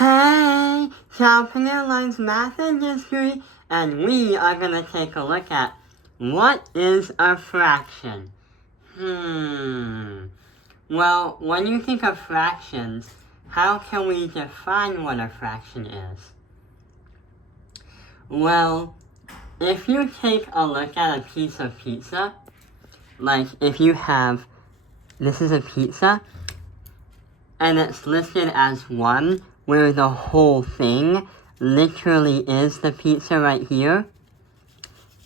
Hey, Shopping Airlines Math Industry, and we are going to take a look at what is a fraction. Well, when you think of fractions, how can we define what a fraction is? Well, if you take a look at a piece of pizza, like if you have, this is a pizza, and it's listed as 1, where the whole thing literally is the pizza right here,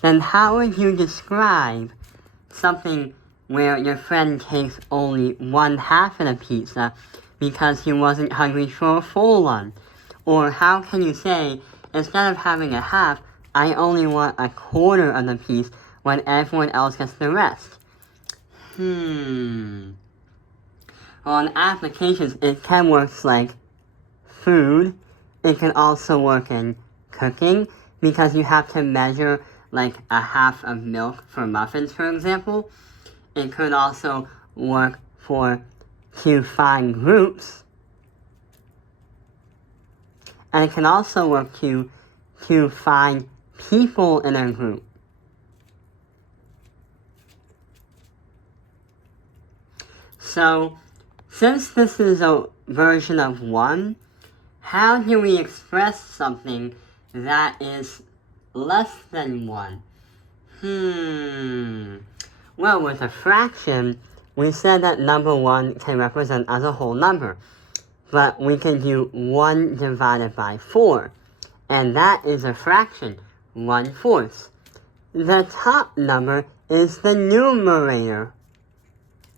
then how would you describe something where your friend takes only 1/2 of the pizza because he wasn't hungry for a full one? Or how can you say, instead of having a half, I only want 1/4 of the piece when everyone else gets the rest? Well, in applications, it can work like food. It can also work in cooking because you have to measure like 1/2 of milk for muffins, for example. It could also work to find groups. And it can also work to find people in a group. So, since this is a version of 1, how do we express something that is less than 1? Well, with a fraction, we said that number 1 can represent as a whole number. But we can do 1 divided by 4. And that is a fraction, 1/4. The top number is the numerator.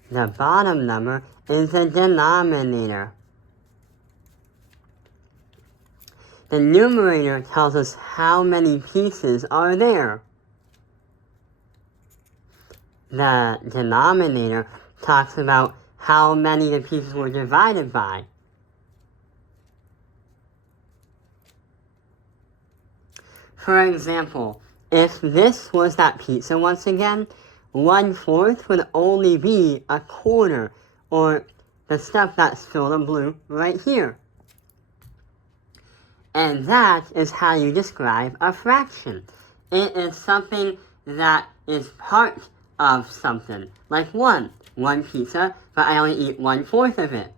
The bottom number is the denominator. The numerator tells us how many pieces are there. The denominator talks about how many the pieces were divided by. For example, if this was that pizza once again, 1/4 would only be 1/4, or the stuff that's filled in blue right here. And that is how you describe a fraction. It is something that is part of something, like one pizza, but I only eat 1/4 of it.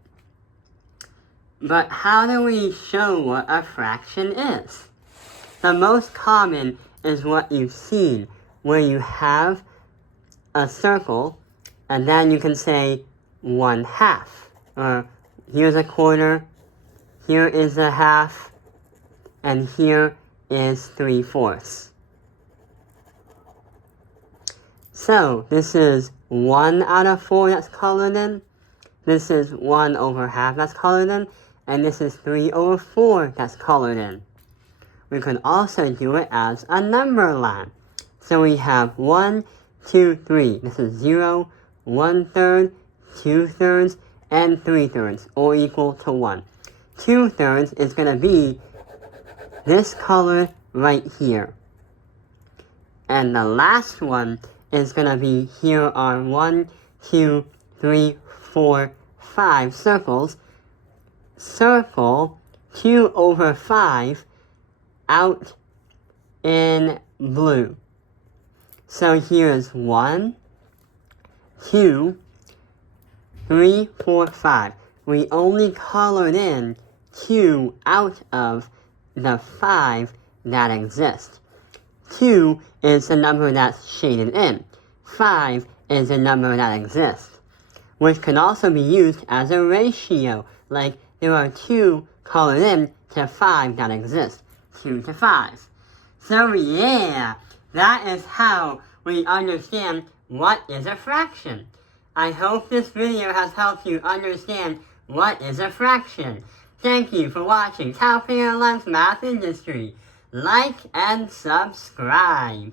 But how do we show what a fraction is? The most common is what you've seen, where you have a circle, and then you can say 1/2. Or here's 1/4, here is 1/2, and here is 3/4. So, this is 1/4 that's colored in, this is 1/2 that's colored in, and this is 3/4 that's colored in. We can also do it as a number line. So we have 1, 2, 3. This is 0, 1/3, 2/3, and 3/3, all equal to 1. 2/3 is going to be this color right here. And the last one is going to be, here are 1, 2, 3, 4, 5 circles. Circle 2/5 out in blue. So here's 1, 2, 3, 4, 5. We only colored in 2 out of the 5 that exist. 2 is the number that's shaded in. 5 is the number that exists, which can also be used as a ratio, like there are 2 colored in to 5 that exist. 2 to 5. So yeah, that is how we understand what is a fraction. I hope this video has helped you understand what is a fraction. Thank you for watching Shopping Airlines Math Industry. Like and subscribe.